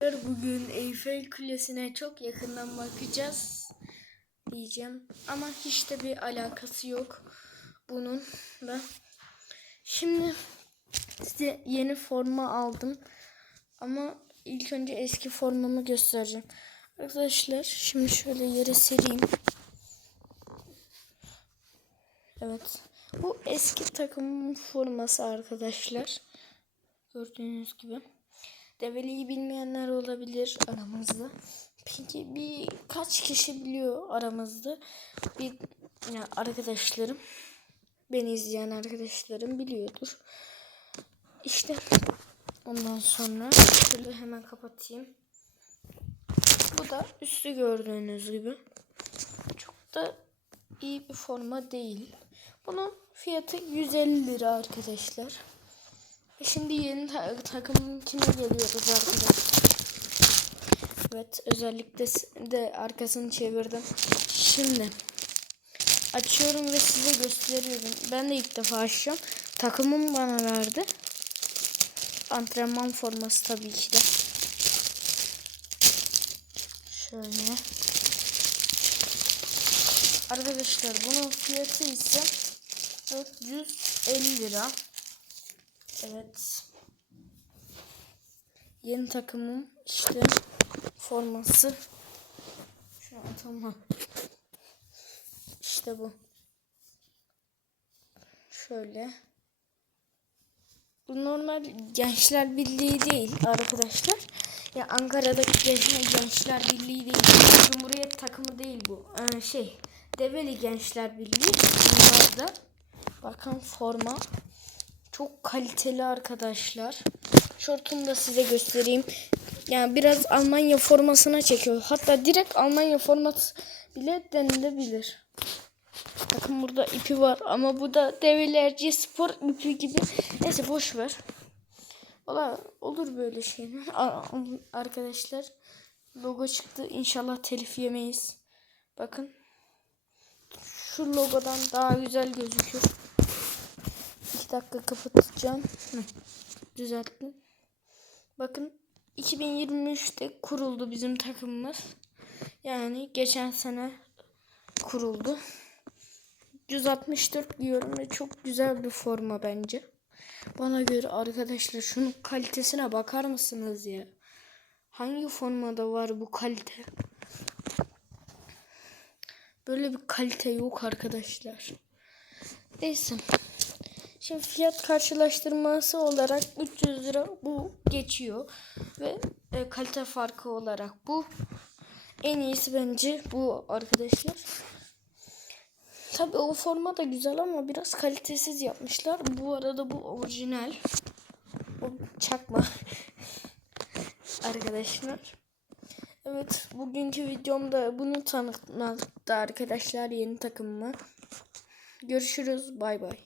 Bugün Eyfel Kulesi'ne çok yakından bakacağız diyeceğim. Ama hiç de bir alakası yok bunun da. Şimdi size yeni forma aldım. Ama ilk önce eski formamı göstereceğim. Arkadaşlar şimdi şöyle yere sereyim. Evet. Bu eski takımın forması arkadaşlar. Gördüğünüz gibi. Develi'yi bilmeyenler olabilir aramızda. Peki birkaç kişi biliyor aramızda. Bir ya arkadaşlarım beni izleyen arkadaşlarım biliyordur. İşte ondan sonra şöyle hemen kapatayım. Bu da üstü gördüğünüz gibi. Çok da iyi bir forma değil. Bunun fiyatı 150 lira arkadaşlar. E Şimdi yeni ta takımınkine geliyoruz arkadaşlar. Evet özellikle de arkasını çevirdim. Şimdi açıyorum ve size gösteriyorum. Ben de ilk defa açacağım. Takımım bana verdi. Antrenman forması tabii ki de. Şöyle. Arkadaşlar bunun fiyatı ise 450 lira. Evet. Yeni takımım işte forması. Şu an tamam. İşte bu. Şöyle. Bu normal Gençler Birliği değil arkadaşlar. Ya Ankara'daki Gençler, Gençler Birliği değil. Cumhuriyet takımı değil bu. Ee, şey Develi Gençler Birliği. Bunlar da bakın forma. Çok kaliteli arkadaşlar. Şortunu da size göstereyim. Yani biraz Almanya formasına çekiyor. Hatta direkt Almanya forması bile denilebilir. Bakın burada ipi var ama bu da develerci spor ipi gibi. Neyse boş ver. Ola, olur böyle şey. A- Arkadaşlar logo çıktı. İnşallah telif yemeyiz. Bakın. Şu logodan daha güzel gözüküyor. 2 dakika kapatacağım. Hı. Düzelttim. Bakın 2023'te kuruldu bizim takımımız. Yani geçen sene kuruldu. 164 giyiyorum ve çok güzel bir forma bence. Bana göre arkadaşlar şunun kalitesine bakar mısınız ya? Hangi formada var bu kalite? Böyle bir kalite yok arkadaşlar. Neyse. Şimdi fiyat karşılaştırması olarak 300 lira bu geçiyor. Ve e, kalite farkı olarak bu. En iyisi bence bu arkadaşlar. Tabi o forma da güzel ama biraz kalitesiz yapmışlar. Bu arada bu orijinal. O çakma. arkadaşlar. Evet bugünkü videomda bunu tanıtmaktı arkadaşlar yeni takımımı. Görüşürüz bay bay.